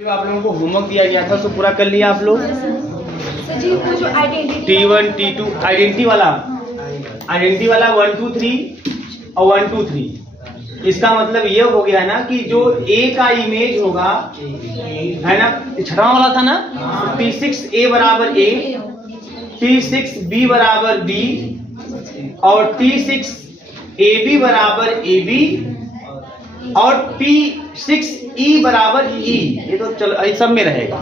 आप लोगों को होमवर्क दिया गया था, उसको पूरा कर लिया आप लोग? T1 T2 आइडेंटिटी वाला 1 2 3 और 1 2 3। इसका मतलब ये हो गया ना कि जो A का इमेज होगा, है ना, छठवां वाला था ना, T6A बराबर A, T6B बराबर B और T6AB बराबर AB और T6E बराबर E। ये तो चलो इस सब में रहेगा,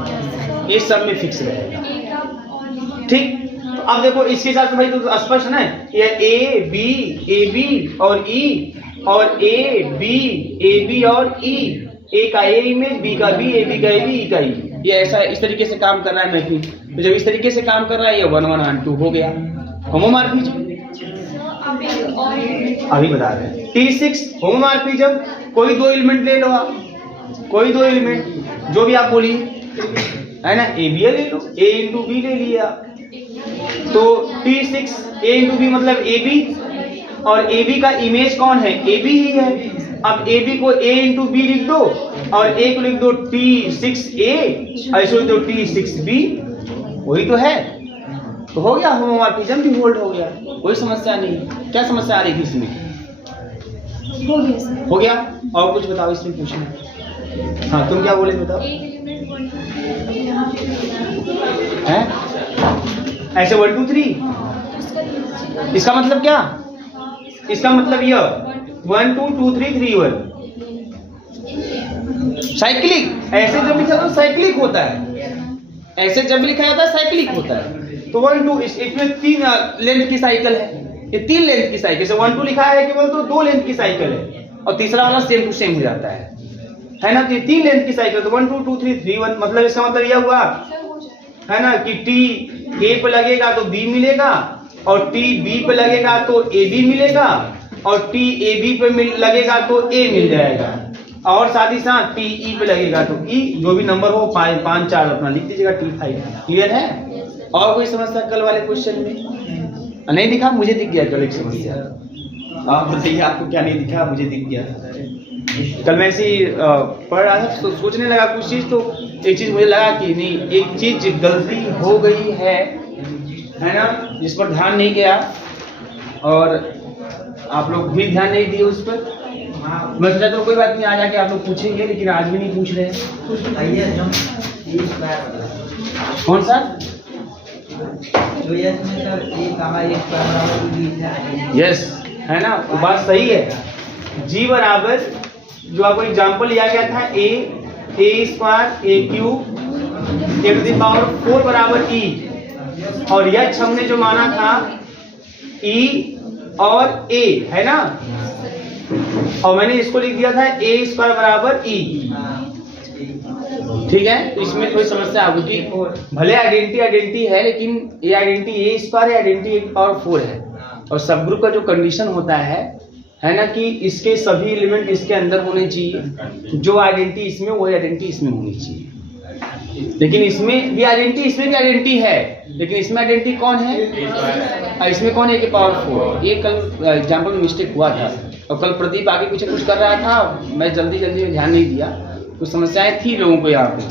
ये सब में फिक्स रहेगा, ठीक। तो अब देखो इसके साथ भाई तो स्पष्ट है ना, ये A B A B और E और A B A B और E, A का A इमेज, B का B, A B का A B, E का E। ये ऐसा इस तरीके से काम कर रहा है मैपिंग। तो जब इस तरीके से काम कर रहा है, ये 1 1 1 2 हो गया। होमोमॉर्फिज्म अभी बता रहे हैं। T6 होमोमॉर्फिज्म, कोई दो एलिमेंट ले लो आप, कोई दो एलिमेंट जो भी आप बोलिए, है ना, A B ले लो, A इंटू B ले लिया, तो T6 A इंटू B मतलब AB, और AB का इमेज कौन है? AB ही है। अब AB को A इंटू B लिख दो और A को लिख दो T6A, ऐसे लिख दो T6B, वही तो है। तो हो गया, होमोमॉर्फिज्म भी होल्ड हो गया, कोई समस्या नहीं। क्या समस्या आ रही थी इसमें? हो गया। और कुछ बताओ इसमें पूछना। हाँ तुम क्या बोले बताओ? हैं? ऐसे 1 2 3, इसका मतलब क्या? इसका मतलब यह 1 2 2 3 3 1 साइक्लिक। ऐसे जब लिखा तो साइक्लिक होता है, ऐसे जब लिखा जाता है साइक्लिक होता है। तो 1 2 इसमें 3 लेंथ की साइकिल है, ये 3 लेंथ की साइकिल। जैसे 1 2 लिखा है केवल तो 2 लेंथ की साइकिल है, और तीसरा वाला सेम टू सेम हो जाता है ना। तो ये 3 लेंथ की साइकिल, तो 1 2 2 3 3 1। मतलब इसका मतलब यह हुआ, है ना, कि T A पे लगेगा तो B मिलेगा, और T B पे लगेगा तो A B मिलेगा, और T A B पे लगेगा तो A मिल जाएगा, और साथ ही साथ T E पे लगेगा तो E। जो भी नंबर हो 5 5 4 अपना लिख दीजिएगा, T5। क्लियर है? और कोई समस्या कल वाले क्वेश्चन में? नहीं दिखा? मुझे दिख गया कल एक समस्या। आप बताइए, आपको क्या नहीं दिखा? मुझे दिख गया। कल मैं ऐसे ही पढ़ रहा था तो सोचने लगा कुछ चीज, तो एक चीज मुझे लगा कि नहीं, एक चीज गलती हो गई है ना, जिस पर ध्यान नहीं गया, और आप लोग भी ध्यान नहीं दिए उस पर। मैं सोचा तो कोई बात नहीं, आज आके आप लोग पूछेंगे, लेकिन आज भी नहीं पूछ रहे। कौन सा? यस, है ना, वो बात सही है। G बराबर, जो आपको एग्जाम्पल लिया गया था, A स्क्वायर A क्यूब ⁴ बराबर E, और यह हमने जो माना था E और A, है ना, और मैंने इसको लिख दिया था A स्क्वायर बराबर E। ठीक है, तो इसमें कोई समस्या होगी, भले आइडेंटिटी है, लेकिन ये आइडेंटिटी A स्क्वायर है, आइडेंटिटी A⁴ है, और सब ग्रुप का जो कंडीशन होता है ना, कि इसके सभी एलिमेंट इसके अंदर होने चाहिए, जो आइडेंटिटी इसमें वही आइडेंटिटी इसमें होनी चाहिए। लेकिन इसमें भी आइडेंटिटी, इसमें भी आइडेंटिटी है, लेकिन इसमें आइडेंटिटी कौन है? इसमें कौन है? A⁴। ये कल एग्जाम्पल में मिस्टेक हुआ था, और कल प्रदीप आगे पीछे कुछ कर रहा था, मैं जल्दी में ध्यान नहीं दिया, कुछ समस्याएं थी लोगों को यहाँ पे,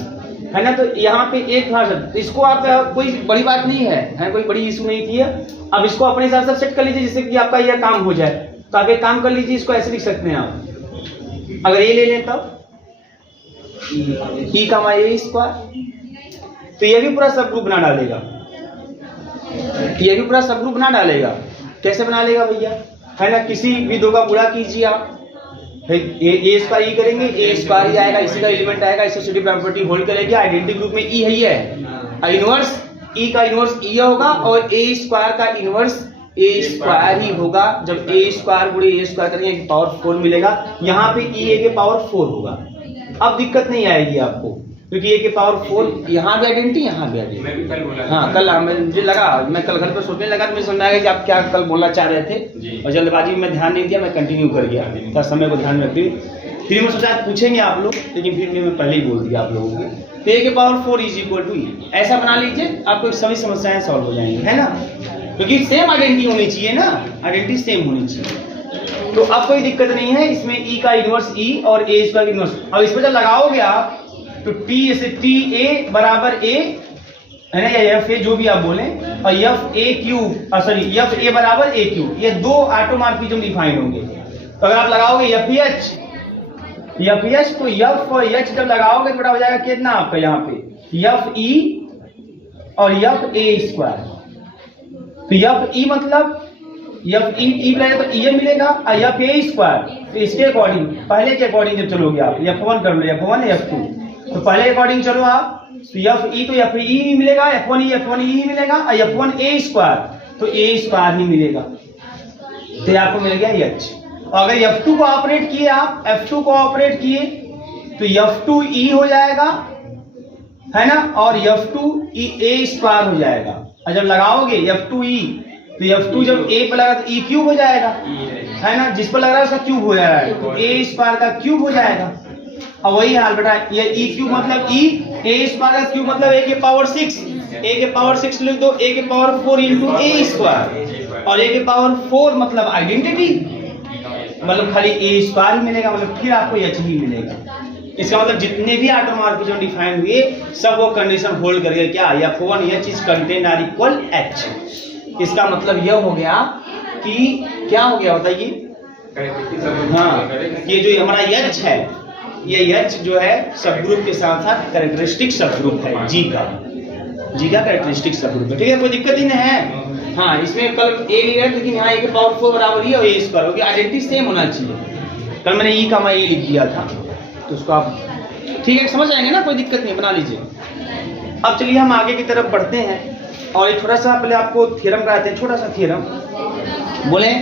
है ना। तो यहाँ पे एक था, इसको आप कोई बड़ी बात नहीं है, कोई बड़ी इशू नहीं थी। अब इसको अपने हिसाब से सेट कर लीजिए, जिससे कि आपका यह काम हो जाए। तो आप एक काम कर लीजिए, इसको ऐसे लिख सकते हैं आप, अगर ये ले लें तब E का A स्क्वायर, तो ये भी पूरा सब ग्रुप बना डालेगा, ये भी पूरा सब ग्रुप बना डालेगा। कैसे बना लेगा भैया? है ना, किसी भी दो का गुणा कीजिए आप, A स्क्वायर E करेंगे, A स्क्वायर ही आएगा, इसी का एलिमेंट आएगा, एसोसिएटिव प्रॉपर्टी होल्ड करेगी। आइडेंटिटी ग्रुप में E है, ये है इनवर्स, E का इनवर्स E होगा, और A स्क्वायर का इनवर्स A स्क्वायर ही होगा। जब A स्क्वायर गुणे A स्क्वायर करेंगे ⁴ मिलेगा। यहाँ पे E A के ⁴ होगा। अब दिक्कत नहीं आएगी आपको, क्योंकि A के ⁴ यहाँ भी आइडेंटिटी, यहाँ भी आइडेंटिटी। हाँ, कल मुझे लगा, मैं कल घर पर सोचने लगा तो मुझे समझ आया कि आप क्या कल बोलना चाह रहे थे, और जल्दबाजी में ध्यान नहीं दिया, मैं कंटिन्यू कर गया। थोड़ा समय को ध्यान रखते हुए फिर मैं सोचा पूछेंगे आप लोग, लेकिन फिर मैं पहले ही बोल दिया आप लोगों को। तो A के ⁴ = E, ऐसा बना लीजिए, आपको सभी समस्याएं सॉल्व हो जाएंगी, है ना, क्योंकि सेम आइडेंटिटी होनी चाहिए ना, आइडेंटिटी सेम होनी चाहिए। तो अब कोई दिक्कत नहीं है, इसमें E का इनवर्स E और A स्क्वायर इनवर्स। अब इस पर जब लगाओगे आप तो टी ऐसे टी ए बराबर ए है ना, या एफ ए जो भी आप बोले, और F A Q sorry F A बराबर ए क्यू, ये दो ऑटोमॉर्फिज्म डिफाइन होंगे। तो अगर आप लगाओगे एफ एच तो एफ और एच जब लगाओगे तो हो जाएगा कितना आपका यहाँ पे एफ ई और एफ ए स्क्वायर। तो एफ ई मतलब एफ ई मिलेगा तो ये मिलेगा, और एफ ए स्क्वायर तो इसके अकॉर्डिंग पहले के अकॉर्डिंग जब चलोगे आप F1 कर लो, F1 F2, तो पहले अकॉर्डिंग चलो आप, तो एफ ई तो एफ ई मिलेगा, F1 ई मिलेगा, और F1 ए स्क्वायर तो ए स्क्वायर ही मिलेगा, तो आपको मिल गया एच। और अगर F2 को ऑपरेट किए आप, F2 को ऑपरेट किए तो F2 ई हो जाएगा है ना, और F2 ई ए स्क्वायर हो जाएगा। और जब लगाओगे F2 ई तो F2 जब ए पर लगा तो ई क्यूब हो जाएगा है ना, जिस पर लग रहा है उसका क्यूब हो जा रहा है, तो ए स्क्वायर का क्यूब हो जाएगा। और वही हाल बेटा, ये ई क्यूब मतलब ई, ए स्क्वायर का क्यूब मतलब ए के पावर 6, ए के पावर 6 लिख दो, ए के पावर 4 इंटू ए स्क्वायर, और ए के पावर 4 मतलब आइडेंटिटी, मतलब खाली ए स्क्वायर ही मिलेगा, मतलब फिर आपको एच ही मिलेगा। इसका मतलब जितने भी ऑटोमॉर्फिज्म डिफाइन हुए सब वो कंडीशन होल्ड करेगा, क्या F1 H is contain or equal H. इसका मतलब यह हो गया कि क्या हो गया बताइए, हाँ ये जो हमारा एच है, ये एच जो है सब ग्रुप के साथ साथ कैरेक्टरिस्टिक सब ग्रुप है जी का कैरेक्टरिस्टिक सब ग्रुप है, ठीक है, कोई दिक्कत ही नहीं है। हाँ इसमें कल ए लिख रहे लेकिन यहाँ ए के पावर 4 बराबर ही है और ए स्क्वायर होगी, आइडेंटिटी सेम होना चाहिए। कल मैंने ई का मैं ए लिख दिया था, तो उसको आप ठीक है समझ आएंगे ना, कोई दिक्कत नहीं, बना लीजिए। अब चलिए हम आगे की तरफ बढ़ते हैं और एक छोटा सा पहले आपको थ्योरम कराते हैं, छोटा सा थ्योरम बोले,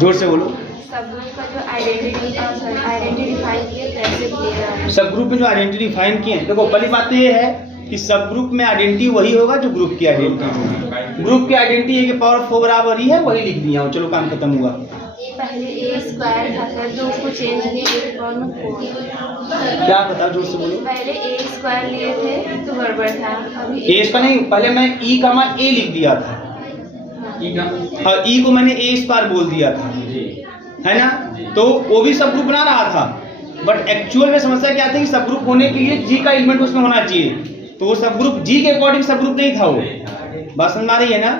जोर से बोलो। सब ग्रुप का जो आइडेंटिटी डिफाइन किए कैसे किया, सब ग्रुप में जो आइडेंटिटी डिफाइन किए, देखो पहली बात तो ये है कि सब ग्रुप में आइडेंटिटी वही होगा जो ग्रुप की आइडेंटिटी, ग्रुप की आइडेंटिटी ए के पावर 4 बराबर ही है, वही लिख दिया हूँ, चलो काम खत्म हुआ। पहले ए स्क्वायर था सर, जो उसको चेंज किए ए के पावर में 4। क्या बता, जोर से बोलो। पहले ए स्क्वायर लिए थे तो गड़बड़ था, अभी ए स्क्वायर नहीं, पहले मैं ई का मान ए लिख दिया था, और ई को मैंने ए स्क्वायर बोल दिया था है ना, तो वो भी सब ग्रुप बना रहा था, बट एक्चुअल में समस्या क्या थी कि सब ग्रुप होने के लिए जी का एलिमेंट उसमें होना चाहिए, तो वो सब ग्रुप जी के अकॉर्डिंग सब ग्रुप नहीं था वो, बात समझ आ रही है ना,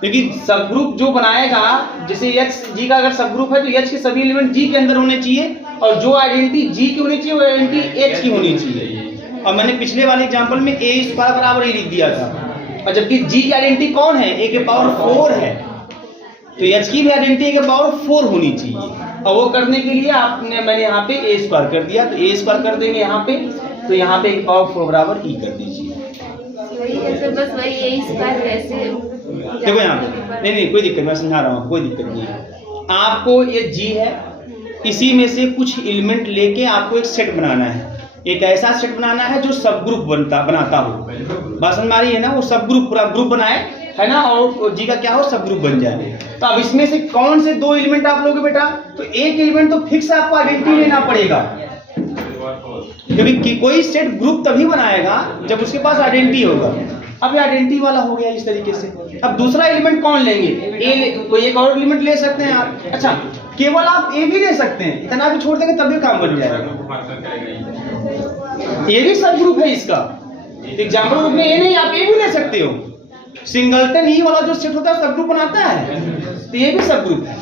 क्योंकि सब ग्रुप जो बनाएगा, जैसे एच जी का अगर सब ग्रुप है तो एच के सभी एलिमेंट जी के अंदर होने चाहिए, और जो आइडेंटिटी जी की होनी चाहिए वो आइडेंटिटी एच की होनी चाहिए। और मैंने पिछले वाले एग्जांपल में ए स्क्वायर बराबर ही लिख दिया था, और जबकि जी की आइडेंटिटी कौन है, ए के पावर 4 है, तो एच की भी आइडेंटिटी ए के पावर 4 होनी चाहिए, और वो करने के लिए मैंने यहाँ पे ए स्क्वायर कर दिया, तो ए स्क्वायर कर देंगे यहाँ पे, तो यहाँ पे ए के पावर 4 बराबर ई कर दीजिए। बस वही ए स्क्वायर कैसे, देखो यहाँ पे नहीं कोई दिक्कत, मैं समझा रहा हूँ, कोई दिक्कत नहीं है। आपको ये जी है, इसी में से कुछ एलिमेंट लेके आपको एक सेट बनाना है, एक ऐसा सेट बनाना है जो सब ग्रुप बनाता हो, बात समझ में आ रही है ना, वो सब ग्रुप पूरा ग्रुप बनाए है ना, और जी का क्या हो सब ग्रुप बन जाए। तो अब इसमें से कौन से दो एलिमेंट आप लोगे बेटा, तो एक एलिमेंट तो फिक्स आपको आइडेंटिटी लेना पड़ेगा, क्योंकि कोई सेट ग्रुप तभी बनाएगा जब उसके पास आइडेंटिटी होगा। अब ये आइडेंटिटी वाला हो गया इस तरीके से। अब दूसरा एलिमेंट कौन लेंगे, कोई एक और एलिमेंट ले सकते हैं आप, अच्छा केवल आप ए भी ले सकते हैं, इतना भी छोड़ देंगे तभी काम बन जाएगा, ये भी सब ग्रुप है इसका एग्जाम्पल ग्रुप में, ये नहीं आप ए भी ले सकते हो, सिंगलटन ई वाला जो सेट होता है सब ग्रुप बनाता है, तो ये भी सब ग्रुप है,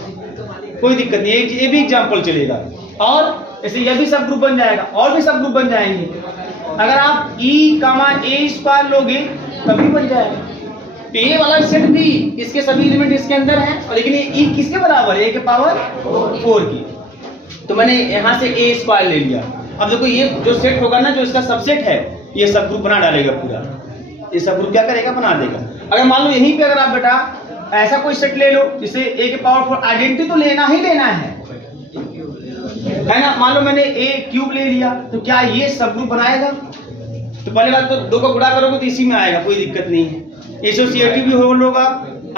कोई दिक्कत नहीं, ये भी एग्जाम्पल चलेगा। और ऐसे ये भी सब ग्रुप बन जाएगा, और भी सब ग्रुप बन जाएंगे। अगर आप ई कामा ए स्क्वायर लोगे तभी बन जाएगा, तो ये वाला सेट भी इसके सभी एलिमेंट इसके अंदर हैं, और लेकिन ये ई किसके बराबर है, ए के पावर 4 की, तो मैंने यहाँ से ए स्क्वायर ले लिया। अब देखो ये जो सेट होगा ना, जो इसका सबसेट है, ये सब ग्रुप बना डालेगा पूरा, ये सब ग्रुप क्या करेगा, बना देगा। अगर मान लो यहीं पे अगर आप बेटा ऐसा कोई सेट ले लो जिसे ए के पावर 4, आइडेंटिटी तो लेना ही लेना है ना, मान लो मैंने ए क्यूब ले लिया, तो क्या ये सब ग्रुप बनाएगा, तो पहले बात तो दो को गुणा करोगे तो इसी में आएगा, कोई दिक्कत नहीं है। एसोसिएटिव भी होगा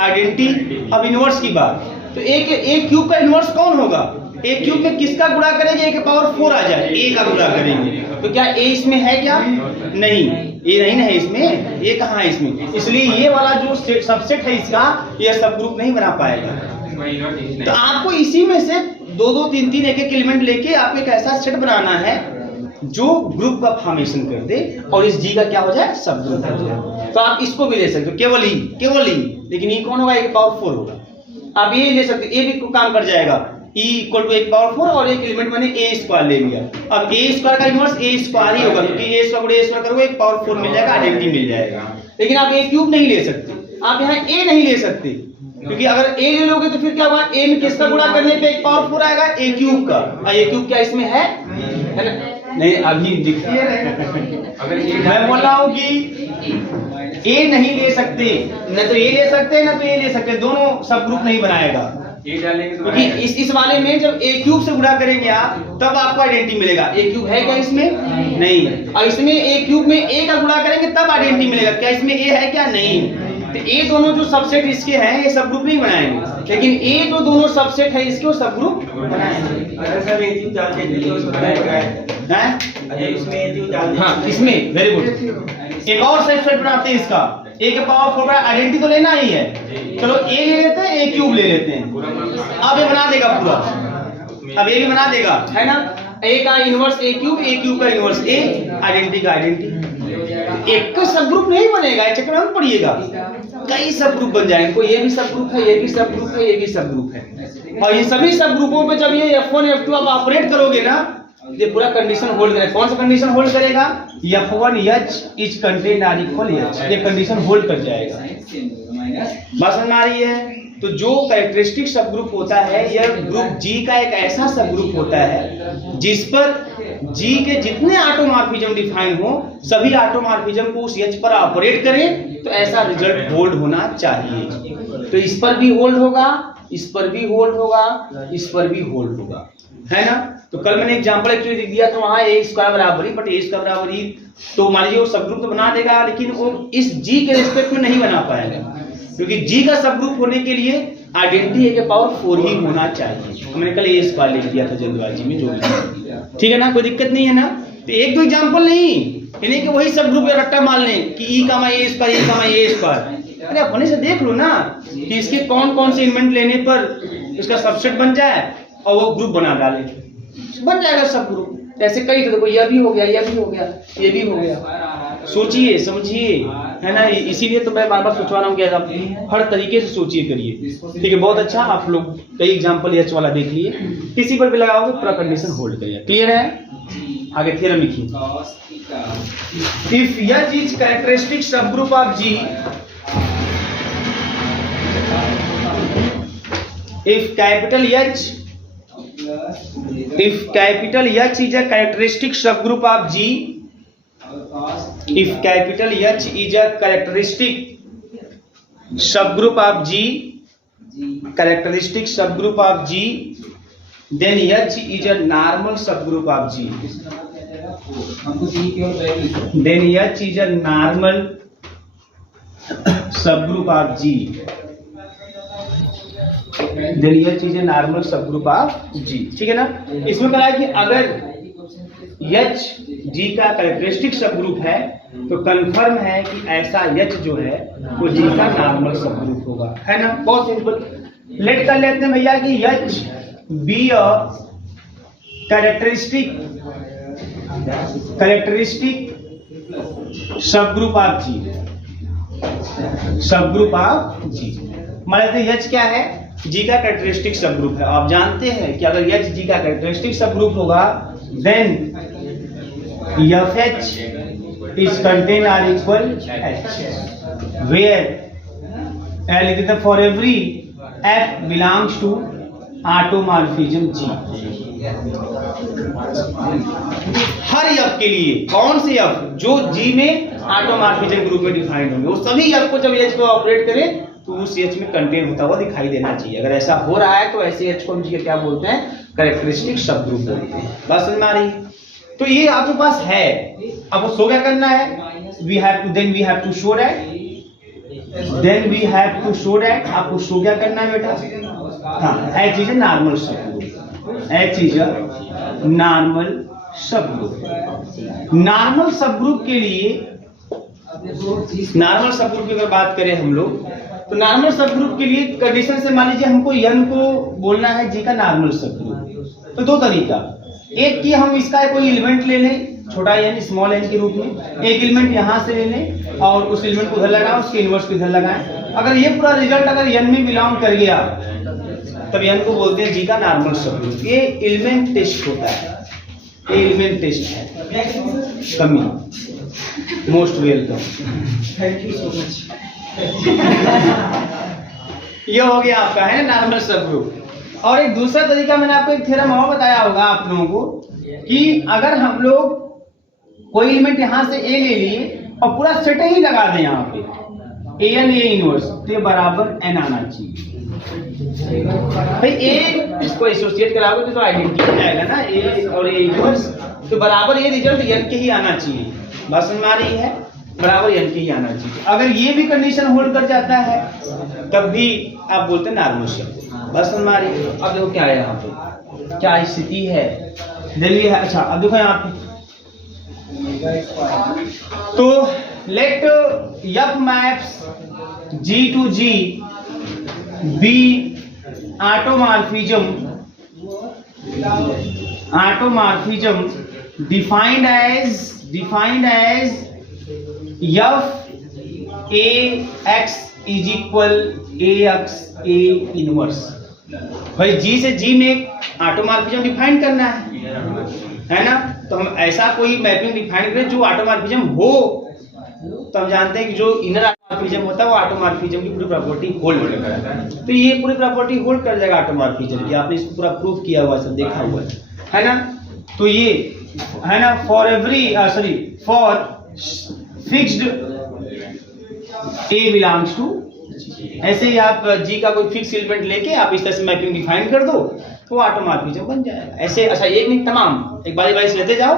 आइडेंटिटी। अब इनवर्स की बात, तो ए क्यूब का इनवर्स कौन होगा, ए क्यूब में किसका गुणा करेंगे, ए के पावर 4 आ जाए, ए का गुणा करेंगे, तो क्या ए इसमें है क्या, नहीं ये नहीं है इसमें, ये कहाँ है इसमें, इसलिए ये वाला जो सबसेट है इसका, ये सब ग्रुप नहीं बना पाएगा। तो आपको इसी में से दो दो तीन तीन एक एक एलिमेंट लेके आपको एक ऐसा सेट बनाना है जो ग्रुप का फॉर्मेशन कर दे और इस जी का क्या हो जाए, सब ग्रुप हो जाए। तो आप इसको भी ले सकते हो, केवल ई, लेकिन ई कौन होगा, एक पावर 4 होगा। आप ये ले सकते हो, ये भी काम कर जाएगा, ई इक्वल टू एक पावर 4 और एक एलिमेंट मैंने ए स्क्वायर ले लिया। अब ए स्क्वायर का इनवर्स ए स्क्वायर ही होगा, क्योंकि ए स्क्वायर करोगे एक पावर 4 मिल जाएगा, आइडेंटिटी मिल जाएगा। लेकिन आप ए क्यूब नहीं ले सकते, आप यहाँ ए नहीं ले सकते, क्योंकि अगर ए ले लोगे तो फिर क्या होगा, ए में किसका गुणा करने पे एक पावर 4 आएगा, ए क्यूब का। और ए क्यूब क्या इसमें है ना? नहीं, अभी दिखिए मैं बोल रहा हूँ कि ए नहीं ले सकते, न तो ए ले सकते न तो ए ले सकते, दोनों सब ग्रुप नहीं बनाएगा। क्योंकि इस वाले में जब ए क्यूब से गुणा करेंगे आप तब आपको आइडेंटिटी मिलेगा। ए क्यूब है क्या इसमें? नहीं। और इसमें ए क्यूब में ए का गुणा करेंगे तब आइडेंटिटी मिलेगा। क्या इसमें ए है क्या? नहीं। तो ए दोनों जो सबसेट इसके हैं ये सब ग्रुप नहीं बनाएंगे, लेकिन ए जो दोनों सबसेट है इसके वो सब ग्रुप बनाएंगे। हाँ, इसमें वेरी गुड। एक और सबसेट बनाते हैं इसका, ए के पावर 4 का आइडेंटिटी तो लेना ही है। चलो ए ले लेते हैं, ए क्यूब ले लेते हैं। अब ये बना देगा पूरा, अब ये भी बना देगा, है ना? ए का इनवर्स ए क्यूब का इनवर्स ए, आइडेंटिटी का आइडेंटिटी। एक का सब ग्रुप नहीं बनेगा, चक्कर में पड़िएगा, कई सब ग्रुप बन जाएंगे। कोई ये भी सब ग्रुप है, ये भी सब ग्रुप है, ये भी सब ग्रुप है। और ये सभी सब ग्रुपों पे जब ये F1 F2 आप ऑपरेट करोगे ना, ये पूरा कंडीशन होल्ड करेगा। कौन सा कंडीशन होल्ड करेगा? F1 H is contain or equal H, ये कंडीशन होल्ड कर जाएगा। बात समझ में आ रही है? तो जो कैरेक्टरिस्टिक सब ग्रुप होता है, यह ग्रुप G का एक ऐसा सब ग्रुप होता है जिस पर G के जितने ऑटोमॉर्फिज्म डिफाइन हो, सभी ऑटोमॉर्फिज्म को उस H पर ऑपरेट करें तो ऐसा रिजल्ट होल्ड होना चाहिए। तो इस पर भी होल्ड होगा, इस पर भी होल्ड होगा, इस पर भी होल्ड होगा, है ना? तो कल मैंने एग्जांपल एक्चुअली दिया था, वहां ए स्क्वायर बराबर ही, बट ए स्क्वायर बराबर ही, तो मान लीजिए वो सब ग्रुप तो बना देगा, लेकिन वो इस G के रिस्पेक्ट में नहीं बना पाएगा, क्योंकि G का सब ग्रुप होने के लिए आइडेंटिटी ए के पावर 4 ही होना चाहिए। मैंने कल ए स्क्वायर लिख दिया था जल्दबाजी में, जो भी, ठीक है ना? कोई दिक्कत नहीं है ना? तो एक दो एग्जांपल नहीं, यानी कि वही सब ग्रुप रट्टा मान लें कि ई का ए स्क्वायर, ई का ए स्क्वायर। अरे अपने से देख लो ना कि इसके कौन कौन से एलिमेंट लेने पर इसका सबसेट बन जाए और वो ग्रुप बना डाले, बन जाएगा सब ग्रुप। ऐसे कई तो देखो, यह भी हो गया, यह भी हो गया, ये भी हो गया। सोचिए समझिए, है ना? इसीलिए तो मैं बार बार सोचवा रहा हूँ कि आप हर तरीके से सोचिए करिए, ठीक है? बहुत अच्छा, आप लोग कई एग्जांपल एच वाला देख लिए, किसी पर भी लगाओगे पूरा कंडीशन होल्ड करिए। क्लियर है? आगे थ्योरम लिखिए। इफ H इज कैरेक्टरिस्टिक सब group of G, if capital H is a characteristic subgroup of G, if capital H is a characteristic subgroup of G, characteristic subgroup of G, then H is a normal subgroup of G, then H is a normal subgroup of G, then H is a normal subgroup of G, ठीक है ना? इसमें कहा है कि अगर H G का characteristic subgroup है तो कंफर्म है कि ऐसा H जो है वो G का नॉर्मल सबग्रुप होगा, है ना? बहुत सिंपल। लेट कर लेते हैं भैया कि H be a characteristic subgroup of G, subgroup of G। मान लेते हैं H क्या है? G का कैरेक्टरिस्टिक सबग्रुप है। आप जानते हैं कि अगर H G का कैरेक्टरिस्टिक सबग्रुप होगा then FH is contain R equal H, where L is the for every F belongs to automorphism G। Her F के लिए, कौन से F जो G में ऑटोमॉर्फिज्म ग्रुप में डिफाइंड होंगे, वो सभी F को जब H को ऑपरेट करें तो उस H में कंटेन होता हुआ दिखाई देना चाहिए। अगर ऐसा हो रहा है तो ऐसे H को हम क्या बोलते हैं? कैरेक्टरिस्टिक सबग्रुप बोलते हैं। बात समझ में आ रही है? तो ये आपके पास है, अब वो शो क्या करना है? We have to show that, आपको शो क्या करना है बेटा? हाँ, H is a normal subgroup, H is a normal subgroup. Normal subgroup के लिए, नॉर्मल सबग्रुप की अगर बात करें हम लोग, तो नॉर्मल सबग्रुप के लिए कंडीशन से मान लीजिए हमको N को बोलना है G का नॉर्मल सबग्रुप, तो दो तरीका, एक कि हम इसका कोई एलिमेंट ले लें छोटा n स्मॉल n के रूप में, एक एलिमेंट यहाँ से ले लें और उस एलिमेंट को उधर लगाएं, उसके इनवर्स को इधर लगाएं। अगर ये पूरा रिजल्ट अगर n में बिलोंग कर गया तब n को बोलते हैं जी का नॉर्मल सबग्रुप। ये एलिमेंट टेस्ट होता है, ये एलिमेंट टेस्ट है। कमी most welcome, thank you so much. ये हो गया आपका है नॉर्मल सबग्रुप। और एक दूसरा तरीका मैंने आपको एक थ्योरम और बताया होगा आप लोगों को कि अगर हम लोग कोई एलिमेंट यहाँ से a ले लिए और पूरा सेट ही लगा दें यहाँ पे an a इनवर्स, तो ये बराबर n आना चाहिए। भाई a इसको एसोसिएट कराओगे तो आइडेंटिटी आएगा ना, a और a इनवर्स, तो बराबर ये रिजल्ट n के ही आना चाहिए। बात समझ में आ रही है, बराबर n के ही आना चाहिए। अगर ये भी कंडीशन होल्ड कर जाता है तब भी आप बोलते हैं नॉर्मल सबग्रुप। बस समझ में आ रही है। अब देखो क्या है यहाँ पे, क्या स्थिति है दिल्ली है। अच्छा अब देखो यहाँ पे, तो let f maps G to G be automorphism defined as f a x is equal ax a inverse. भाई G से G में एक ऑटोमॉर्फिज्म डिफाइन करना है ना, तो हम ऐसा कोई मैपिंग डिफाइन करें जो ऑटोमॉर्फिज्म हो, तो हम जानते हैं कि जो इनर ऑटोमॉर्फिज्म होता है वो ऑटोमॉर्फिज्म की पूरी प्रॉपर्टी होल्ड करता है। तो ये पूरी प्रॉपर्टी होल्ड कर जाएगा ऑटोमॉर्फिज्म की, आपने इसको पूरा प्रूफ किया हुआ, सब देखा हुआ है ना। तो ये है ना, for fixed A belongs to, ऐसे ही आप G का कोई फिक्स एलिमेंट लेके आप इस तरह से मैपिंग डिफाइन कर दो तो ऑटोमॉर्फिज्म बन जाएगा। ऐसे अच्छा एक नहीं, तमाम एक बारी से लेते जाओ,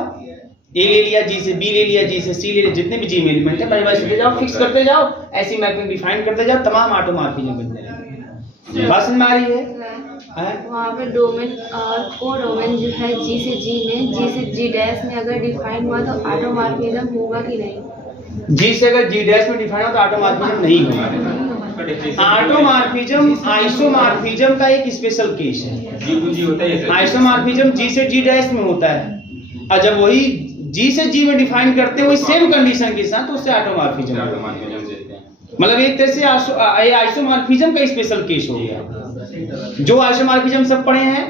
A ले लिया, G से B ले लिया, G से C ले लिया, जितने भी G में एलिमेंट है बारी से लेते जाओ, फिक्स करते जाओ, ऐसी मैपिंग डिफाइन करते जाओ, तमाम ऑटोमॉर्फिज्म बन जाएगा। बात समझ में आ रही है? वहाँ पे डोमेन और को डोमेन जो है G से G में, G से G डैश में अगर डिफाइन हुआ तो ऑटोमॉर्फिज्म होगा कि नहीं? G से अगर G डैश में डिफाइन हो तो ऑटोमॉर्फिज्म नहीं होगा। ऑटोमॉर्फिज्म आइसोमॉर्फिज्म का एक स्पेशल केस है। आइसोमॉर्फिज्म G से G डैश में होता है, और जब वही G से G में डिफाइन करते हैं वही सेम कंडीशन के साथ, तो उससे ऑटोमॉर्फिज्म, मतलब एक तरह से आइसोमॉर्फिज्म का स्पेशल केस हो गया। जो आइसोमॉर्फिज्म सब पढ़े हैं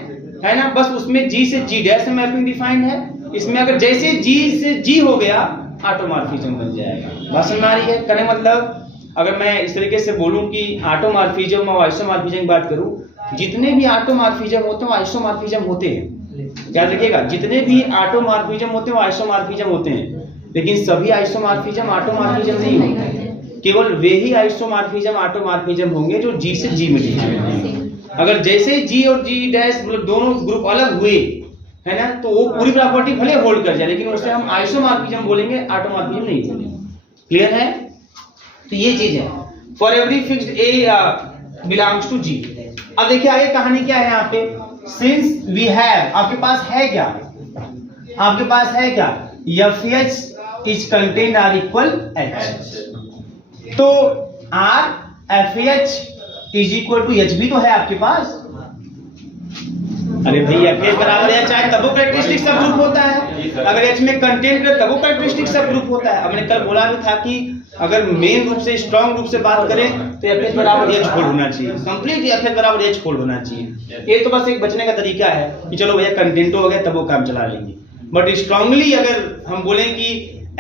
है ना, बस उसमें G से G डैश में मैपिंग डिफाइन है, इसमें अगर जैसे G से G हो गया ऑटोमॉर्फिज्म बन जाएगा। बात समझ में आ रही है? कहने मतलब अगर मैं इस तरीके से बोलूं कि ऑटोमॉर्फिज्म और आइसोमॉर्फिज्म की बात करूं, जितने भी ऑटोमॉर्फिज्म होते हैं आइसोमॉर्फिज्म होते हैं। याद रखिएगा, जितने भी ऑटोमॉर्फिज्म होते हैं वो आइसोमॉर्फिज्म होते हैं, लेकिन सभी आइसोमॉर्फिज्म ऑटोमॉर्फिज्म नहीं होते हैं। केवल वे ही आइसोमॉर्फिज्म ऑटोमॉर्फिज्म होंगे जो G से G में डिफाइन होंगे। अगर जैसे G और G डैश दोनों ग्रुप अलग हुए है ना, तो वो पूरी प्रॉपर्टी भले होल्ड कर जाए, लेकिन उससे हम आइसोमॉर्फिज्म बोलेंगे, ऑटोमॉर्फिज्म नहीं बोलेंगे। क्लियर है? तो ये चीज है, for every fixed A belongs to G। अब देखिए आगे कहानी क्या है यहाँ पे, सिंस वी हैव, आपके पास है क्या, आपके पास है क्या, FH is contained or equal H, तो R FH is equal to H भी तो है आपके पास। अरे भाई FH बराबर है चाहे तब वो कैरेक्टरिस्टिक सब ग्रुप होता है, अगर H में कंटेंट करे तब वो कैरेक्टरिस्टिक सब ग्रुप होता है। हमने कल बोला भी था कि अगर मेन रूप से स्ट्रॉन्ग रूप से बात करें तो FH बराबर H होल्ड होना चाहिए, कंप्लीट FH बराबर H होल्ड होना चाहिए। ये तो बस एक बचने का तरीका है कि चलो भैया कंटेंट हो गया तब वो काम चला लेंगे, बट स्ट्रांगली अगर हम बोलें कि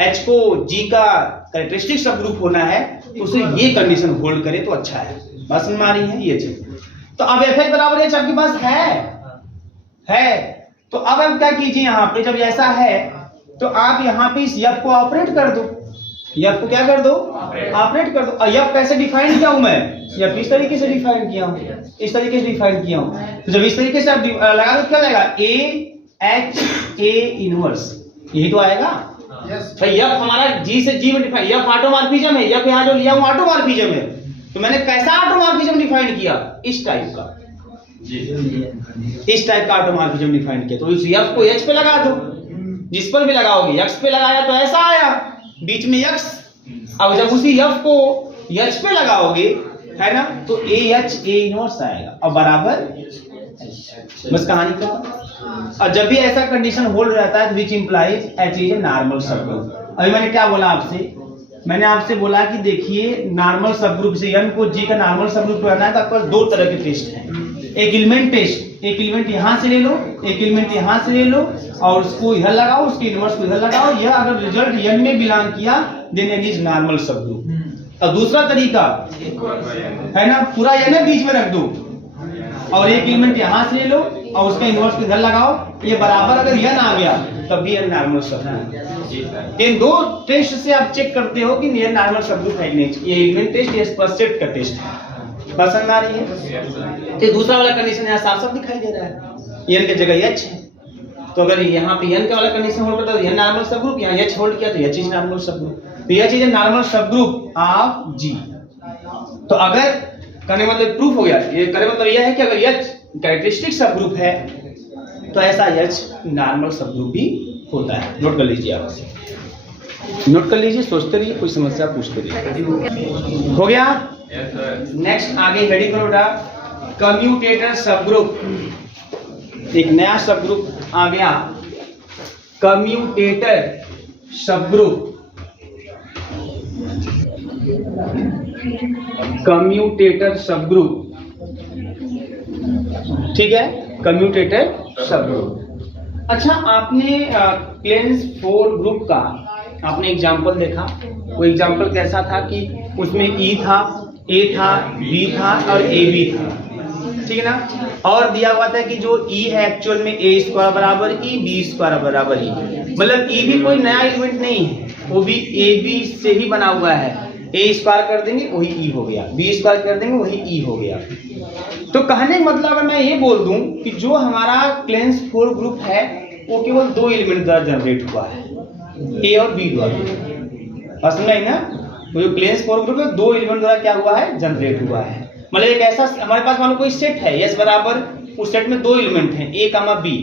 H को G का कैरेक्टरिस्टिक सब ग्रुप होना है तो उसे ये कंडीशन होल्ड करे तो अच्छा है। बात समझ में आ रही है? ये चीज, तो अब FH बराबर H आपके पास है, तो अब आप क्या कीजिए, यहाँ पे जब ऐसा है तो आप यहाँ पे इस F को ऑपरेट कर दो, F को क्या कर दो, ऑपरेट कर दो। और F कैसे डिफाइन किया हूं मैं, F इस तरीके से डिफाइन किया हूं, इस तरीके से डिफाइन किया हूं। तो जब इस तरीके से आप लगा दो क्या आएगा, A H A इनवर्स, यही तो आएगा। भाई F हमारा G से G में डिफाइन, F ऑटोमॉर्फिज्म है, F यहाँ जो लिया हूं ऑटोमॉर्फिज्म है, तो मैंने कैसा ऑटोमॉर्फिज्म डिफाइन किया, इस टाइप का, इस टाइप का ऑटोमॉर्फिज्म डिफाइन किया। तो इस F को H पे लगा दो, जिस पर भी लगाओगे, X पे लगाया तो ऐसा आया, बीच में X, अब जब उसी F को H पे लगाओगे है ना, तो AH A इनवर्स आएगा और बराबर, बस कहानी खत्म। और जब भी ऐसा कंडीशन होल्ड रहता है which implies H is a normal सब ग्रुप। अभी मैंने क्या बोला आपसे, मैंने आपसे बोला कि देखिए नॉर्मल सब ग्रुप से n को g का नॉर्मल सब ग्रुप करना है तो आपके पास दो तरह के टेस्ट हैं, एक एलिमेंट टेस्ट, एक एलिमेंट यहाँ से ले लो, एक एलिमेंट यहाँ से ले लो और उसको इधर लगाओ, उसके इनवर्स को इधर लगाओ, यह अगर रिजल्ट n में बिलोंग किया देन n इज नॉर्मल सब ग्रुप। और दूसरा तरीका है ना, पूरा n बीच में रख दो और एक एलिमेंट यहाँ से ले लो और उसका इनवर्स को इधर लगाओ, ये बराबर अगर n आ गया तब भी n नॉर्मल सब ग्रुप। इन दो टेस्ट से आप चेक करते हो कि ये नॉर्मल सब ग्रुप है कि नहीं। ये एलिमेंट टेस्ट, ये स्पर्शेट का टेस्ट है। पसंद आ रही है? तो दूसरा वाला कंडीशन यहाँ साफ साफ दिखाई दे रहा है, n की जगह h है। तो अगर यहाँ पे n का वाला कंडीशन होल्ड करता है तो n नॉर्मल सब ग्रुप, यहाँ h होल्ड किया तो h इज नॉर्मल सब ग्रुप। तो यह चीज है नॉर्मल सब ग्रुप ऑफ G। तो अगर करने मतलब प्रूफ हो गया, ये करने मतलब यह है कि अगर h कैरेक्टरिस्टिक सब ग्रुप है तो ऐसा h नॉर्मल सब ग्रुप भी होता है। नोट कर लीजिए, आप नोट कर लीजिए, सोचते रहिए, कोई समस्या पूछते रहिए। हो गया? नेक्स्ट आगे हेडिंग करो बेटा, कम्यूटेटर सब ग्रुप। एक नया सब ग्रुप आ गया, कम्यूटेटर सब ग्रुप। कम्यूटेटर सब ग्रुप, ठीक है, कम्यूटेटर सब ग्रुप। अच्छा, आपने प्लेन्स 4 ग्रुप का आपने एग्जाम्पल देखा। वो एग्जाम्पल कैसा था कि उसमें E था, A था, B था और AB था, ठीक है ना। और दिया हुआ था कि जो E है एक्चुअल में A स्क्वायर बराबर E, B स्क्वायर बराबर E। मतलब E भी कोई नया एलिमेंट नहीं है, वो भी AB से ही बना हुआ है। A स्क्वायर कर देंगे वही E हो गया, B स्क्वायर कर देंगे वही E हो गया। तो कहने का मतलब अगर मैं ये बोल दूं कि जो हमारा क्लेंस 4 ग्रुप है वो केवल 2 एलिमेंट द्वारा जनरेट हुआ है, A और B द्वारा। समझ में आई ना? वो जो क्लेंस 4 ग्रुप है 2 एलिमेंट द्वारा क्या हुआ है, जनरेट हुआ है। मतलब एक ऐसा हमारे पास मानो कोई सेट है S बराबर, उस सेट में 2 एलिमेंट हैं A, B,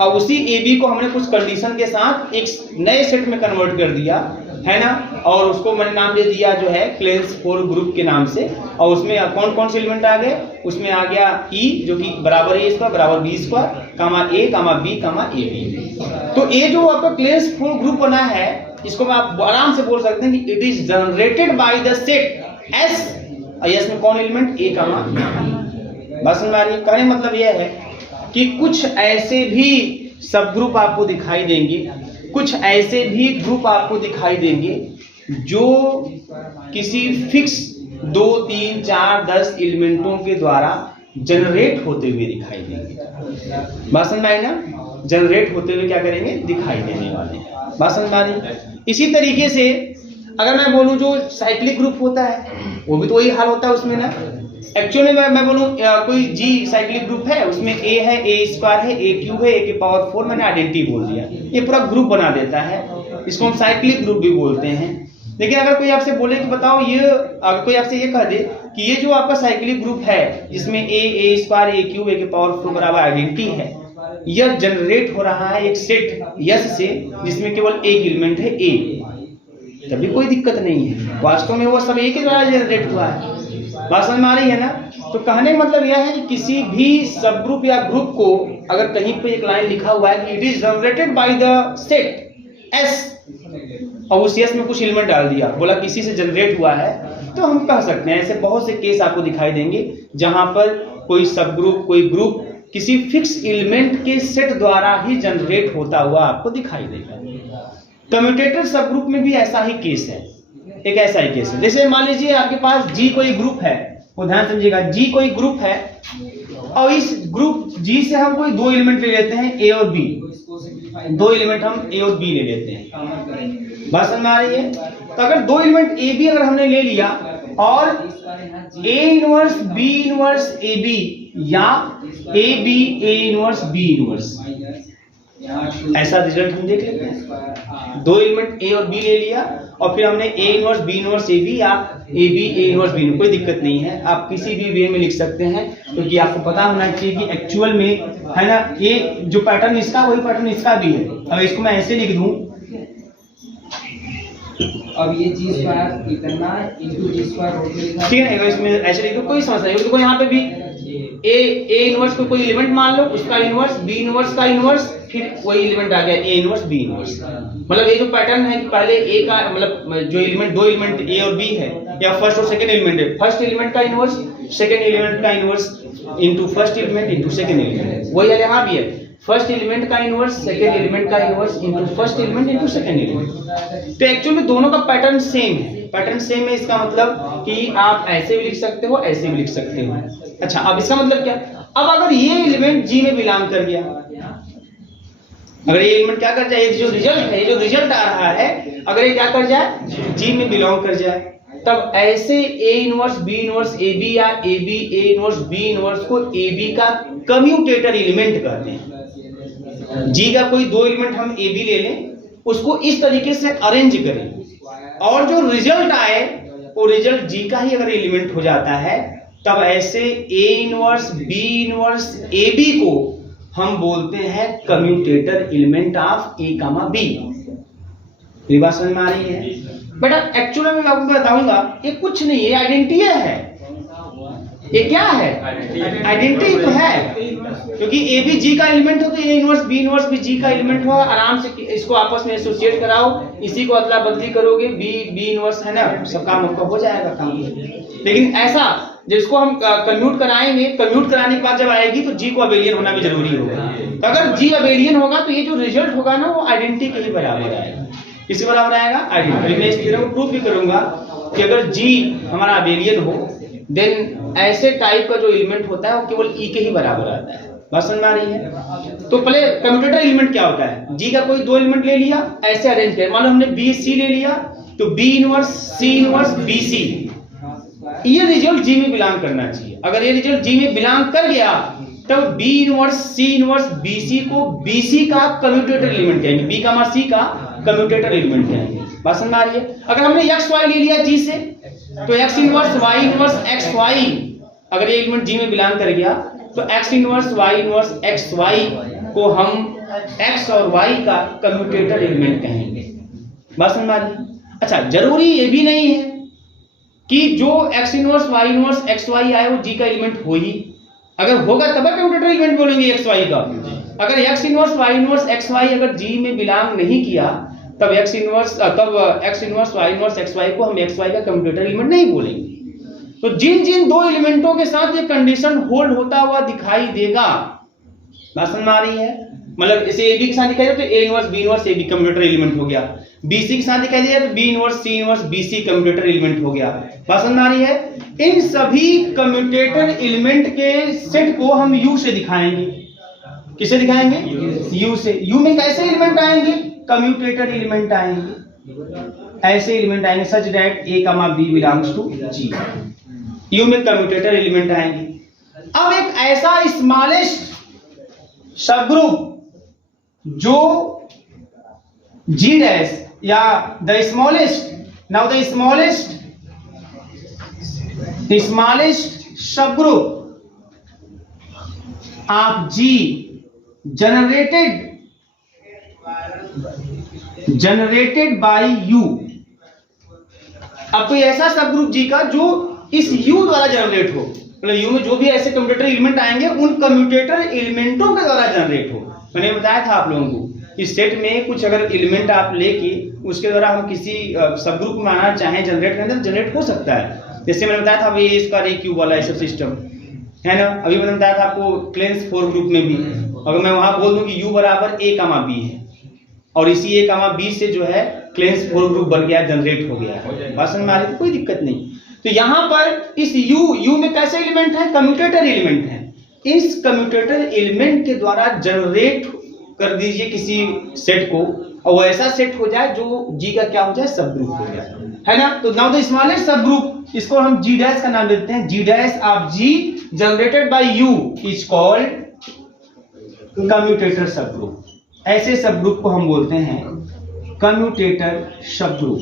और उसी AB को हमने कुछ कंडीशन के साथ एक नए सेट में कन्वर्ट कर दिया है ना, और उसको मैंने नाम दे दिया जो है क्लेंस 4 ग्रुप के नाम से। और उसमें कौन कौन से एलिमेंट आ गए, उसमें आ गया E जो कि बराबर A स्क्वायर बराबर B square, A, B, AB। तो ये जो आपका क्लेंस 4 ग्रुप बना है, इसको मैं आप आराम से बोल सकते हैं कि it is generated by the set S, और S में कौन एलिमेंट A, बस हमारी कहने मतलब यह है कि कुछ ऐसे भी सब ग्रुप आपको दिखाई देंगे, कुछ ऐसे भी ग्रुप आपको दिखाई देंगे जो किसी फिक्स 2, 3, 4, 10 एलिमेंटों के द्वारा जनरेट होते हुए दिखाई देंगे। बात समझ में आई ना? जनरेट होते हुए क्या करेंगे, दिखाई देने वाले। बात समझ में आ रही? इसी तरीके से अगर मैं बोलूं जो साइक्लिक ग्रुप होता है वो भी तो वही हाल होता है उसमें ना। एक्चुअली मैं बोलूं कोई G साइक्लिक ग्रुप है, उसमें A है, A स्क्वायर है, A क्यूब है, A के पावर 4, मैंने आइडेंटिटी बोल दिया, ये पूरा ग्रुप बना देता है। इसको हम साइक्लिक ग्रुप भी बोलते हैं। लेकिन अगर कोई आपसे बोले कि बताओ ये, अगर कोई आपसे ये कह दे कि ये जो आपका साइक्लिक ग्रुप है जिसमें A square, A cube, A के पावर 4 बराबर आइडेंटिटी है, यह जनरेट हो रहा है एक सेट S से जिसमें केवल एक एलिमेंट है A, तभी कोई दिक्कत नहीं है। वास्तव में वो सब A के द्वारा जनरेट हुआ है। बात समझ में आ रही है ना? तो कहने का मतलब यह है कि किसी भी सब ग्रुप या ग्रुप को अगर कहीं पे एक लाइन लिखा हुआ है कि it is generated by the set S, और उस S में कुछ एलिमेंट डाल दिया, बोला किसी से जनरेट हुआ है, तो हम कह सकते हैं। ऐसे बहुत से केस आपको दिखाई देंगे जहां पर कोई सब ग्रुप, कोई ग्रुप किसी फिक्स एलिमेंट के सेट द्वारा ही जनरेट होता हुआ आपको दिखाई देगा। कम्यूटेटर सब ग्रुप में भी ऐसा ही केस है, एक ऐसा ही केस है। जैसे मान लीजिए आपके पास G कोई ग्रुप है, वो ध्यान समझिएगा, G कोई ग्रुप है और इस ग्रुप G से हम कोई 2 एलिमेंट ले लेते हैं A और B, 2 एलिमेंट हम A और B ले लेते हैं। बात समझ में आ रही है? तो अगर 2 एलिमेंट A B अगर हमने ले लिया और A inverse B inverse AB या AB A inverse B inverse, ऐसा रिजल्ट हम देख लेते हैं। 2 एलिमेंट A और B ले लिया और फिर हमने A inverse B inverse AB या AB A इनवर्स B, कोई दिक्कत नहीं है, आप किसी भी वे में लिख सकते हैं, क्योंकि आपको पता होना चाहिए कि एक्चुअल में है ना, ये जो पैटर्न इसका वही पैटर्न इसका भी है। अब इसको मैं ऐसे लिख दूं, अब ये G स्क्वायर इतना इनटू G स्क्वायर, ठीक है, इसमें ऐसे लिख दो, कोई समस्या नहीं। देखो यहाँ पे भी ए इनवर्स को कोई एलिमेंट मान लो, उसका इनवर्स, बी इनवर्स का इनवर्स, फिर वही एलिमेंट आ गया ए इनवर्स बी इनवर्स। मतलब ये जो पैटर्न है कि पहले ए का मतलब जो एलिमेंट, दो एलिमेंट ए और बी है, या फर्स्ट और सेकंड एलिमेंट है, फर्स्ट एलिमेंट का इनवर्स, सेकंड एलिमेंट का inverse into first element into second element. वही है यहाँ भी है, फर्स्ट एलिमेंट का इनवर्स, सेकंड एलिमेंट का inverse into first element into second element. तो एक्चुअली में दोनों का पैटर्न सेम है, पैटर्न सेम है, इसका मतलब कि आप ऐसे भी लिख सकते हो, ऐसे भी लिख सकते हो। अच्छा, अब इसका मतलब क्या, अब अगर ये एलिमेंट जी में बिलोंग कर गया, अगर ये एलिमेंट क्या कर जाए, ये जो रिजल्ट है, ये जो रिजल्ट आ रहा है, अगर ये क्या कर जाए, जी में बिलोंग कर जाए, तब ऐसे ए इनवर्स बी इनवर्स ए बी या A B A inverse B inverse को ए बी का कम्यूटेटर एलिमेंट कहते हैं। जी का कोई दो एलिमेंट हम ए बी ले लें, उसको इस तरीके से अरेंज करें, और जो रिजल्ट आए वो रिजल्ट जी का ही अगर एलिमेंट हो जाता है, तब ऐसे ए इनवर्स बी इनवर्स ए बी को हम बोलते हैं commutator element of a comma b. ये बात समझ में आ रही है बेटा? एक्चुअली मैं आपको बताऊंगा, ये कुछ नहीं है, आइडेंटिटी है। ये क्या है? आइडेंटिटी तो है, क्योंकि ए भी जी का एलिमेंट हो तो ए इनवर्स बी इनवर्स भी जी का एलिमेंट होगा। आराम से इसको आपस में एसोसिएट कराओ, इसी को अदला बदली करोगे, बी इनवर्स है ना, सब काम आपका हो जाएगा काम। लेकिन ऐसा जिसको हम कम्यूट कराएंगे, कम्यूट कराने के बाद जब आएगी तो जी को अबेलियन होना भी जरूरी होगा। तो अगर जी अबेलियन होगा तो ये जो रिजल्ट होगा ना, वो आइडेंटिटी के ही बराबर आएगा। किसी बराबर आएगा? आइडेंटिटी। मैं इस थ्योरम को प्रूव भी करूंगा कि अगर जी हमारा अबेलियन हो, देन ऐसे टाइप का जो एलिमेंट होता है वो केवल ई के ही बराबर आता है। बात समझ में आ रही है? तो पहले कम्यूटेटर एलिमेंट क्या होता है, जी का कोई दो एलिमेंट ले लिया, ऐसे अरेंज किया, मान लो हमने बी सी ले लिया, तो b inverse c inverse b c, ये रिजल्ट जी में बिलोंग करना चाहिए। अगर ये रिजल्ट जी में बिलोंग कर गया, तब b inverse c inverse b c को बी सी का कम्यूटेटर एलिमेंट कहेंगे, बी का सी का कम्यूटेटर एलिमेंट कहेंगे। बात समझ में आ रही है? अगर हमने एक्स वाई ले लिया जी से, तो x inverse y inverse x y, अगर ये एलिमेंट जी में बिलोंग कर गया, तो x inverse y inverse x y को हम एक्स और वाई का कम्यूटेटर एलिमेंट कहेंगे। बात समझ में आ रही है? अच्छा, जरूरी ये भी नहीं है कि जो x inverse y inverse x y आए वो जी का एलिमेंट हो ही, अगर होगा तब कम्यूटेटर एलिमेंट बोलेंगे एक्स वाई का। अगर x inverse y inverse x y अगर जी में बिलोंग नहीं किया, तब x inverse y inverse x y को हम एक्स वाई का कम्यूटेटर एलिमेंट नहीं बोलेंगे। तो जिन जिन दो एलिमेंटों के साथ ये कंडीशन होल्ड होता हुआ दिखाई देगा, बात समझ में आ रही है? मतलब इसे ए बी के साथ दिखाई दे तो a inverse B inverse A b commutator element हो गया, बी सी के साथ दिखाई दिया तो b inverse c inverse b c commutator element हो गया। बात समझ में आ रही है? इन सभी कम्यूटेटर एलिमेंट के सेट को हम यू से दिखाएंगे। किसे दिखाएंगे? यू से। यू में कैसे एलिमेंट आएंगे? कम्यूटेटर एलिमेंट आएंगे, ऐसे एलिमेंट आएंगे such that A comma B belongs to G. U में कम्यूटेटर एलिमेंट आएंगे। अब एक ऐसा स्मॉलेस्ट सब ग्रुप जो जी डैश या the smallest, now the smallest subgroup of G generated by U। अब कोई ऐसा सब ग्रुप जी का जो इस U द्वारा जनरेट हो, मतलब U में जो भी ऐसे कम्यूटेटर एलिमेंट आएंगे उन कम्यूटेटर एलिमेंटों के द्वारा जनरेट हो। मैंने बताया था आप लोगों को कि सेट में कुछ अगर एलिमेंट आप लेके उसके द्वारा हम किसी सब ग्रुप में आना चाहें जनरेट करना, जनरेट हो सकता है। जैसे मैंने बताया था ए स्क्वायर ए क्यूब वाला ऐसा सिस्टम है ना। अभी मैंने बताया था आपको क्लेंस 4 ग्रुप में भी, अगर मैं वहां बोल दूं कि U बराबर ए कामा बी है, और इसी ए कामा बी से जो है क्लेंस 4 ग्रुप बन गया, जनरेट हो गया है। बात समझ में आ रही है? कोई दिक्कत नहीं। तो यहां पर इस U में कैसे एलिमेंट है? कम्यूटेटर एलिमेंट है। इस कम्यूटेटर एलिमेंट के द्वारा जनरेट कर दीजिए किसी सेट को, और वो ऐसा सेट हो जाए जो जी का क्या हो जाए? सब ग्रुप हो जाए, है ना। तो now the smallest subgroup, इसको हम जी डैश का नाम देते हैं। G dash of G generated by U is called commutator subgroup. ऐसे सब ग्रुप को हम बोलते हैं कम्यूटेटर सब ग्रुप।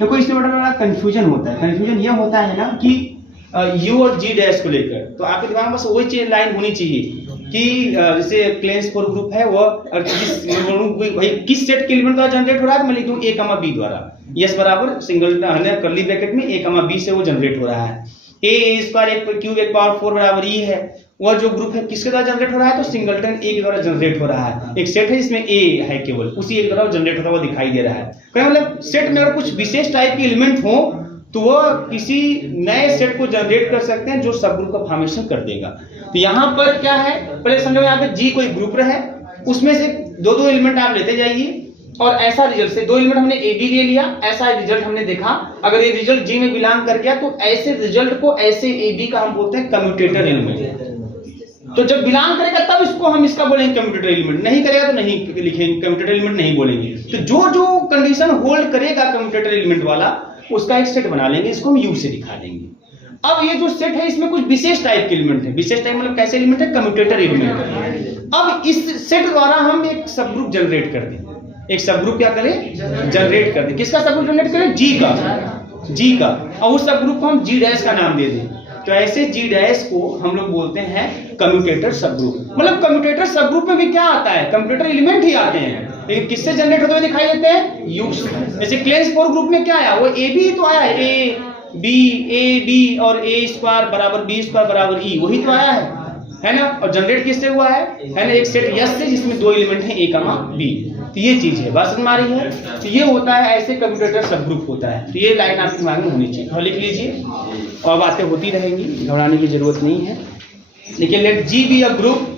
देखो इसमें बड़ा कंफ्यूजन होता है। कंफ्यूजन ये होता है ना कि यू और जी डैश को लेकर, तो आपके दिमाग में बस वही चीज लाइन होनी चाहिए कि जैसे क्लेंस 4 ग्रुप है वो किस सेट के एलिमेंट द्वारा जनरेट हो रहा है, मैं लिख दूं ए कामा बी द्वारा। यस बराबर सिंगल कर्ली ब्रैकेट में ए कामा बी से वो जनरेट हो रहा है। ए स्क्वायर एक क्यूब एक पावर 4 बराबर ई है, वह जो ग्रुप है किसके द्वारा जनरेट हो रहा है, तो सिंगलटन ए के द्वारा जनरेट हो रहा है। एक सेट है जिसमें ए है केवल, उसी एक द्वारा जनरेट होता हुआ दिखाई दे रहा है। क्या मतलब सेट में अगर कुछ विशेष टाइप के एलिमेंट हो तो वह किसी नए सेट को जनरेट कर सकते हैं जो सब ग्रुप का फॉर्मेशन कर देगा। तो यहाँ पर क्या है, पहले समझो यहाँ पे जी कोई ग्रुप है, उसमें से दो दो एलिमेंट आप लेते जाइए और ऐसा रिजल्ट से दो एलिमेंट हमने ए बी ले लिया, ऐसा रिजल्ट हमने देखा, अगर ये रिजल्ट जी में बिलोंग कर गया तो ऐसे रिजल्ट को ऐसे ए बी का हम बोलते हैं कम्यूटेटर एलिमेंट। तो जब बिलोंग करेगा तब इसको हम इसका बोलेंगे कम्यूटेटर एलिमेंट, नहीं करेगा तो नहीं लिखेंगे कम्यूटेटर एलिमेंट, नहीं बोलेंगे। तो जो जो कंडीशन होल्ड करेगा कम्यूटेटर एलिमेंट वाला उसका एक सेट बना लेंगे, इसको हम यू से दिखा देंगे। अब ये जो सेट है इसमें कुछ विशेष टाइप के एलिमेंट है, विशेष टाइप मतलब कैसे एलिमेंट है, कम्यूटेटर एलिमेंट। अब इस सेट द्वारा हम एक सब ग्रुप जनरेट कर दें, एक सब ग्रुप क्या करें, जनरेट कर दें। किसका सब ग्रुप जनरेट करें, जी का, जी का, और उस सब ग्रुप को हम जी डैश का नाम दे दें। तो ऐसे जी डैश को हम लोग बोलते हैं कम्यूटेटर सब ग्रुप। मतलब कम्यूटेटर सब ग्रुप में भी क्या आता है, कम्यूटेटर एलिमेंट ही आते हैं, लेकिन किससे जनरेट होते हुए दिखाई देते हैं, यू से। जैसे क्लेंस 4 ग्रुप में क्या आया, वो ए बी तो आया है, ए बी और ए स्क्वायर बराबर बी स्क्वायर बराबर ई, वही तो आया है ना। और जनरेट किससे हुआ है ना, एक सेट यस से जिसमें दो एलिमेंट है ए कमा बी। तो ये चीज है, बात समझ में आ रही है। तो ये होता है ऐसे कम्यूटेटर सब ग्रुप होता है। तो ये लाइन आपके दिमाग में होनी चाहिए, और लिख लीजिए, और बातें होती रहेंगी, घबराने की जरूरत नहीं है। देखिए let G be a group,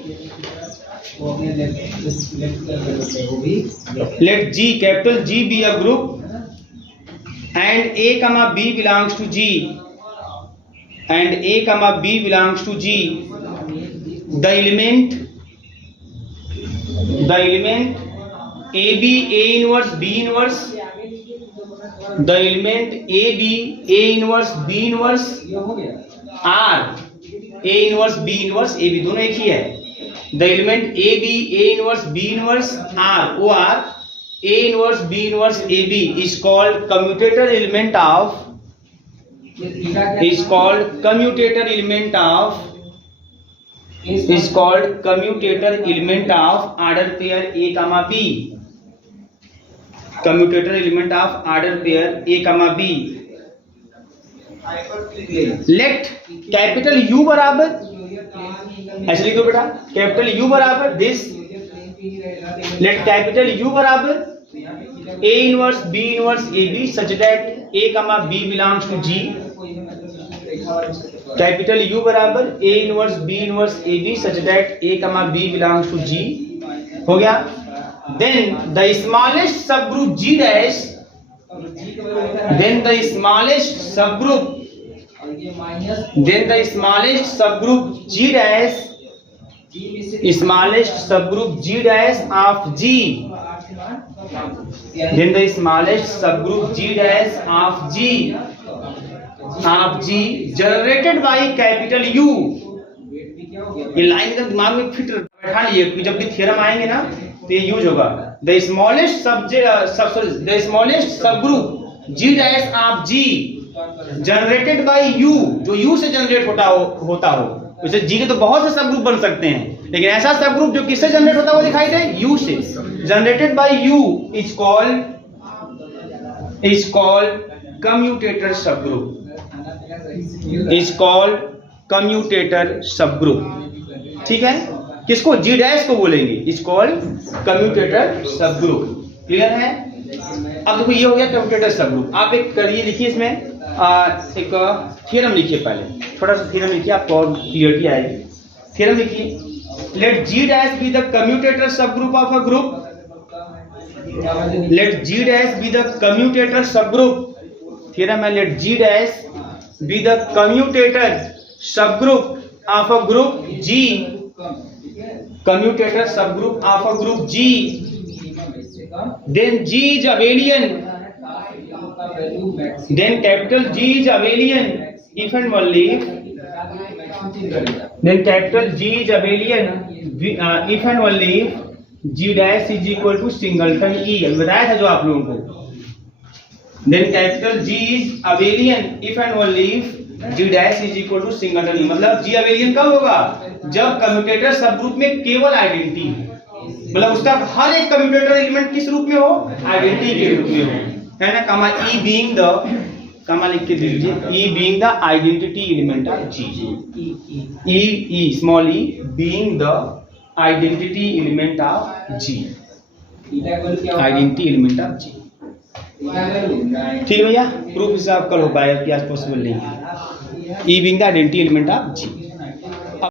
let G capital G be a group and a comma b belongs to G and a comma b belongs to G, the element AB A inverse B inverse, the element AB A inverse B inverse R A inverse B inverse AB दोनों एक ही है। the element AB A inverse B inverse R O R A inverse B inverse AB is called commutator element of, is called commutator element of, is called commutator element of order pair A comma B, commutator element of order pair A comma B। let capital U बराबर, ऐसे लिख दो बेटा, capital U बराबर this, let capital U बराबर A inverse B inverse AB such that A comma B belongs to G, capital U बराबर A inverse B inverse AB such that A comma B belongs to G, हो गया। then the smallest subgroup G dash, then the smallest subgroup, then the smallest subgroup G dash, smallest subgroup G dash of G, then the smallest subgroup G dash of G generated by capital U। ये line एकदम दिमाग में fit बैठा लीजिए, क्योंकि जब भी theorem आएंगे ना तो ये यूज होगा। the smallest subgroup G dash of G generated by U, जो U से जनरेट होता हो। वैसे G के तो बहुत से सब ग्रुप बन सकते हैं, लेकिन ऐसा सब ग्रुप जो किससे जनरेट होता है वो दिखाई दे, U से। Generated by U is called commutator subgroup, is called commutator subgroup। ठीक है, किसको, G डैश को बोलेंगे, is called commutator subgroup। Clear है। अब देखो ये हो गया कम्यूटेटर सबग्रुप। आप एक करिए, लिखिए इसमें एक थ्योरम लिखिए, पहले थोड़ा सा थ्योरम लिखिए, आपको और क्लियरिटी आएगी। थ्योरम लिखिए, let G dash be the commutator subgroup of a group, let G dash be the commutator subgroup। Theorem है let G dash be the commutator subgroup of a group G, commutator subgroup of a group G, then G is abelian, then capital G is abelian if and only, then capital G is abelian if and only G dash is equal to singleton E, अभी बताया था जो आप लोगों को। Then capital G is abelian if and only if G dash is equal to singleton E, मतलब G abelian कब होगा, जब कम्यूटेटर सब ग्रुप में केवल आइडेंटिटी, मतलब उसका हर एक कम्यूटेटर एलिमेंट किस रूप में हो, आइडेंटिटी के रूप में हो, है ना। कमा E being the कमा लिख के दीजिए, E being the identity element of G, E small E being the identity element of G, identity element of G. ठीक है भैया, प्रूफ इससे आप कल हो पाएगा कि आज पॉसिबल नहीं है, E being the identity element of ji.